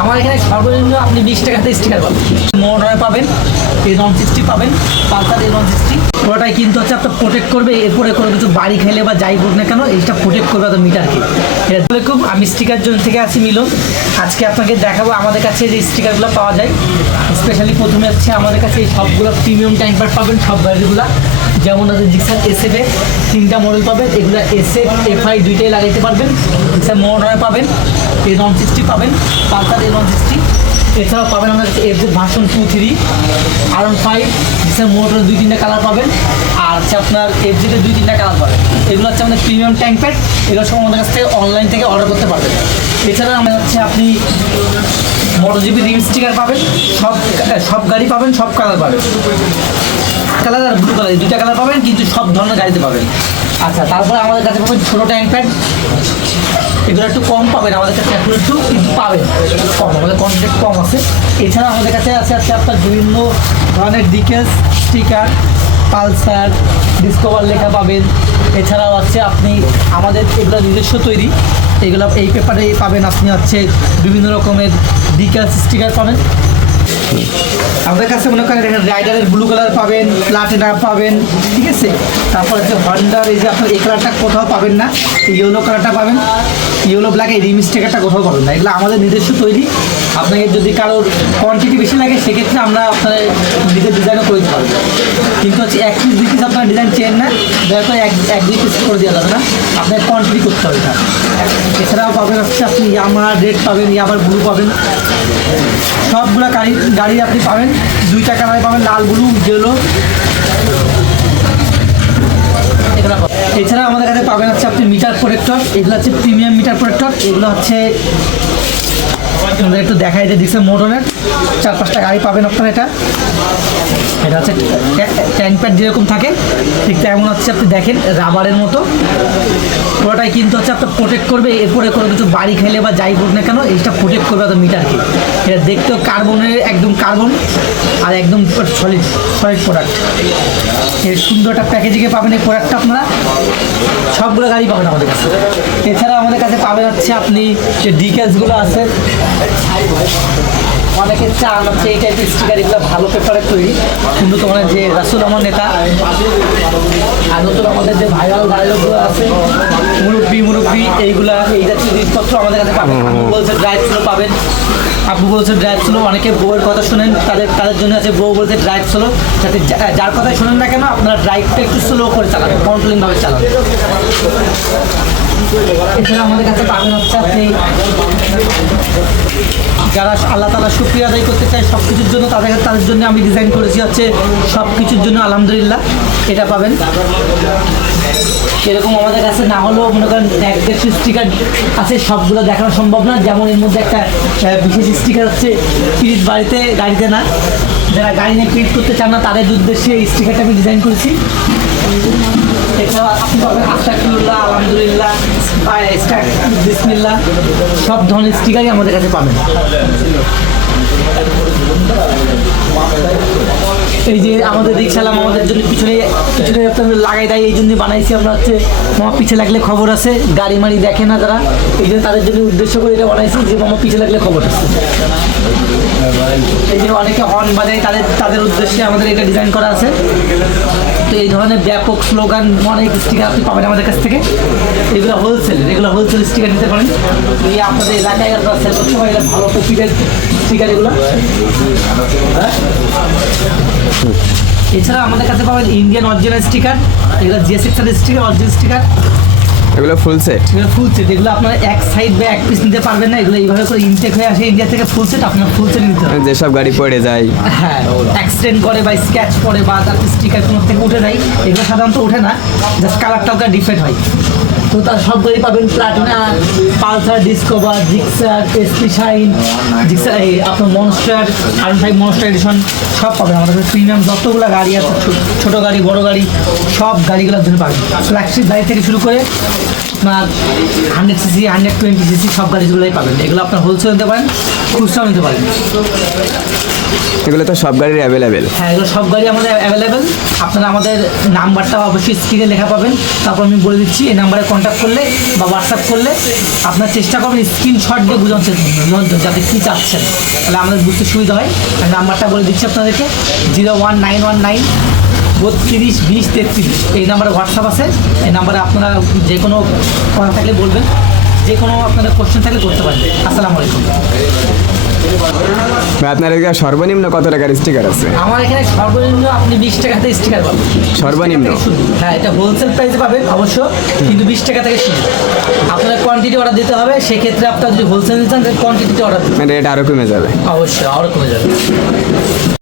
আমার এখানে সর্বনিম্ন আপনি 20 টাকাতে স্টিকার পাবেন। মোটর পাবেন, A160 পাবেন, পালসার A160। পুরোটাই কিন্তু হচ্ছে আপনার প্রোটেক্ট করবে, এরপরে কোনো কিছু বাড়ি খেলে বা যাই হোক না কেন এইটা প্রোটেক্ট করবে আপনার মিটারকে। এরকম আমি স্টিকার জোন থেকে আছি মিলন। আজকে আপনাকে দেখাবো আমাদের কাছে যে স্টিকারগুলো পাওয়া যায়। স্পেশালি প্রথমে হচ্ছে আমাদের কাছে এই সবগুলো প্রিমিয়াম ট্যাঙ্কার পাবেন, সব গাড়িগুলো। যেমন আছে জিক্সার SF-এ 3টা মডেল পাবেন, এগুলো SF FI দুইটাই লাগাইতে পারবেন। জিক্সার মোটর পাবেন, A160 পাবেন, পালসার A160। এছাড়াও পাবেন আমাদের কাছে FZ version 2-3, R15, Gixxer motor 2-3টা কালার পাবেন। আর হচ্ছে আপনার FZ-এর 2-3টা কালার পাবেন। এগুলো হচ্ছে আমাদের প্রিমিয়াম ট্যাঙ্ক প্যাড। এগুলো সব আমাদের কাছ থেকে অনলাইন থেকে অর্ডার করতে পারবেন। এছাড়া আমাদের হচ্ছে আপনি MotoGP রিম স্টিকার পাবেন, সব গাড়ি পাবেন, সব কালার পাবেন। কালার আর ব্লু কালার, দুইটা কালার পাবেন, কিন্তু সব ধরনের গাড়িতে পাবেন। আচ্ছা, তারপরে আমাদের কাছে পাবেন ছোটো ট্যাঙ্ক প্যাড। এগুলো একটু কম পাবেন আমাদের কাছে, এখন একটু কিন্তু পাবেন কম, আমাদের কোয়ান্টিটি কম আছে। এছাড়া আমাদের কাছে আছে আপনার বিভিন্ন ধরনের ডিকেলস স্টিকার, পালসার, ডিসকভার লেখা পাবেন। এছাড়াও আছে আপনি আমাদের এগুলো নিজস্ব তৈরি, এগুলো এই পেপারে পাবেন। আপনি হচ্ছে বিভিন্ন রকমের ডিকেলস স্টিকার পাবেন আমাদের কাছে। মনে করেন রাইডারের ব্লু কালার পাবেন, প্লাটিনা পাবেন, ঠিক আছে। তারপর হচ্ছে হন্ডার এই যে আপনার এই কালারটা কোথাও পাবেন না, ইয়েলো কালারটা পাবেন, ইয়েলো ব্ল্যাক এই রিম স্টিকারটা কোথাও পাবেন না। এগুলো আমাদের নিজস্ব তৈরি। আপনাকে যদি কারোর কোয়ান্টিটি বেশি লাগে সেক্ষেত্রে আমরা আপনার নিজের ডিজাইনও করে দিতে পারবো। কিন্তু হচ্ছে 1 পিস 2 পিস আপনার ডিজাইন চেন না, দয়া করে 1-2 পিস করে দেওয়া যাবে না, আপনার কোয়ান্টিটি করতে হবে এটা। এছাড়াও পাবেন হচ্ছে আপনি ইয়ামাহা রেড পাবেন, ইয়ামাহা ব্লু পাবেন, সবগুলো গাড়ি আপনি পাবেন। 2টা কালারে পাবেন, লাল, ব্লু, ইয়েলো। এছাড়া আমাদের কাছে পাবেন হচ্ছে আপনি মিটার প্রোটেক্টর। এগুলো হচ্ছে প্রিমিয়াম মিটার প্রোটেক্টর। এগুলো হচ্ছে আমাদের একটু দেখাই যে দিচ্ছে মোটরের 4-5টা গাড়ি পাবেন আপনারা। এটা হচ্ছে ট্যাঙ্ক প্যাড যেরকম থাকে ঠিক তেমন হচ্ছে আপনি দেখেন রাবারের মতো। পুরোটাই কিন্তু হচ্ছে আপনার প্রোটেক্ট করবে, এরপরে কোনো কিছু বাড়ি খেলে বা যাই হোক না কেন এইটা প্রোটেক্ট করবে আপনার মিটারকে। এটা দেখতেও কার্বনের, একদম কার্বন আর একদম সলিড প্রোডাক্ট। এর সুন্দর একটা প্যাকেজিংয়ে পাবেন এই প্রোডাক্টটা আপনারা। সবগুলো গাড়ি পাবেন আমাদের কাছে। এছাড়া আমাদের কাছে পাবেন হচ্ছে আপনি যে ডিকেলসগুলো আছে, অনেকে চান হচ্ছে এই টাইপের স্টিকার, এগুলো ভালো পেপারের তৈরি। কিন্তু তোমার যে রাসুল আমার নেতা আর নতুন আমাদের যে ভাইরাল ডায়লগুলো আছে, মুরব্বি এইগুলা, এই জাতীয় জিনিসপত্র আমাদের কাছে পাবেন। আপু বলছে ড্রাইভ স্লো পাবেন, আপু বলছে ড্রাইভ স্লো। অনেকে বউয়ের কথা শোনেন, তাদের জন্য আছে বউ বলছে ড্রাইভ স্লো, যাতে যার কথাই শোনেন না কেন আপনারা ড্রাইভটা একটু স্লো করে চালাবেন, কন্ট্রোলিংভাবে চালাবেন। এছাড়া আমাদের কাছে পাবেন হচ্ছে আপনি যারা আল্লাহ তাআলা শুকরিয়া আদায় করতে চায় সব কিছুর জন্য, তাদের জন্য আমি ডিজাইন করেছি হচ্ছে সব কিছুর জন্য আলহামদুলিল্লাহ, এটা পাবেন। এরকম আমাদের কাছে না হলেও মনে করেন 1-150 স্টিকার আছে, সবগুলো দেখানো সম্ভব না। যেমন এর মধ্যে একটা বিশেষ স্টিকার হচ্ছে পিরিত বাড়িতে গাড়িতে না, যারা গাড়ি নিয়ে পিরিত করতে চান না তাদের উদ্দেশ্যে এই স্টিকারটা আমি ডিজাইন করেছি। এছাড়া আপনি পাবেন আস্তাগফিরুল্লাহ, আলহামদুলিল্লাহ, বিসমিল্লাহ, সব ধরনের স্টিকারই আমাদের কাছে পাবেন। এই যে আমাদের রিক্সালাম আমাদের জন্য পিছনে আপনাদের লাগাই দেয়, এই জন্য বানাইছি আমরা হচ্ছে মামা পিছে লাগলে খবর আছে, গাড়ি মাড়ি দেখে না তারা, এই জন্য তাদের জন্য উদ্দেশ্য করে এটা বানাইছি যে মামা পিছে লাগলে খবর আছে। এই যে অনেকে হর্ন বাজায়, তাদের উদ্দেশ্যে আমাদের এটা ডিজাইন করা আছে। তো এই ধরনের ব্যাপক স্লোগান অনেক স্টিকার আপনি পাবেন আমাদের কাছ থেকে। এগুলো হোলসেল স্টিকার নিতে পারেন। এই আপনাদের এলাকায় আপনারা সেল করতে পারেন, এটা ভালো প্রফিটের স্টিকার এগুলো। এছাড়া আমাদের কাছে পাবেন ইন্ডিয়ান অরিজিনাল স্টিকার, এগুলো GSX স্টিকার, অরিজিনাল স্টিকার। এগুলো ফুল সেট, এগুলো আপনারা এক সাইড বা এক পিস নিতে পারবেন না, এগুলো এইভাবে করে ইনটেক হয়ে আসে ইন্ডিয়া থেকে। ফুল সেট আপনার ফুল সেট নিতে হবে। যেসব গাড়ি পড়ে যায়, হ্যাঁ, অ্যাক্সিডেন্ট করে বা স্ক্র্যাচ পড়ে বা তার স্টিকার কোনো থেকে উঠে যায়, এগুলো সাধারণত ওঠে না, জাস্ট কালারটা ডিফারেন্ট হয়। তো তার সব গাড়ি পাবেন, Platina, Pulsar, discover, Gixxer, SP shine, Gixxer, আপনার মনস্টার, R15 মনস্টার এডিশন সব পাবেন আমাদের প্রিমিয়াম। যতগুলো গাড়ি আছে, ছোটো গাড়ি বড় গাড়ি সব গাড়িগুলোর জন্য পাবেন। ফ্ল্যাগশিপ গাড়ি থেকে শুরু করে আপনার 100cc 120cc সব গাড়িগুলোই পাবেন। এগুলো আপনার হোলসেল নিতে পারেন, খুচরাও নিতে পারেন। এগুলো তো সব গাড়ির অ্যাভেলেবেল। হ্যাঁ, এগুলো সব গাড়ি আমাদের অ্যাভেলেবেল। আপনারা আমাদের নাম্বারটা অবশ্যই স্ক্রিনে লেখা পাবেন, তারপর আমি বলে দিচ্ছি। এই নাম্বারে কন্ট্যাক্ট করলে বা হোয়াটসঅ্যাপ করলে আপনার চেষ্টা করবেন স্ক্রিনশট দিয়ে বোঝানোর যাতে কী চাচ্ছেন, তাহলে আমাদের বুঝতে সুবিধা হয়। আমি নাম্বারটা বলে দিচ্ছি আপনাদেরকে, 01919 32 20 33। এই নাম্বারে হোয়াটসঅ্যাপ আছে। এই নাম্বারে আপনারা যে কোনো কথা থাকলে বলবেন, যে কোনো আপনাদের কোশ্চেন থাকলে করতে পারেন। আসসালামু আলাইকুম। ভাই আপনার এদিকে সর্বনিম্ন কত টাকার স্টিকার আছে? আমার এখানে সর্বনিম্ন আপনি 20 টাকাতে স্টিকার পাবেন। সর্বনিম্ন? 20 টাকা থেকে শুরু। হ্যাঁ, এটা হোলসেল প্রাইসে পাবেন অবশ্য, কিন্তু 20 টাকা থেকে শুরু। আপনার কোয়ান্টিটি অর্ডার দিতে হবে, সেক্ষেত্রে আপনার যদি হোলসেল নিতে চান কোয়ান্টিটি অর্ডার দিতে মানে রেট আরও কমে যাবে। অবশ্যই আরও কমে যাবে।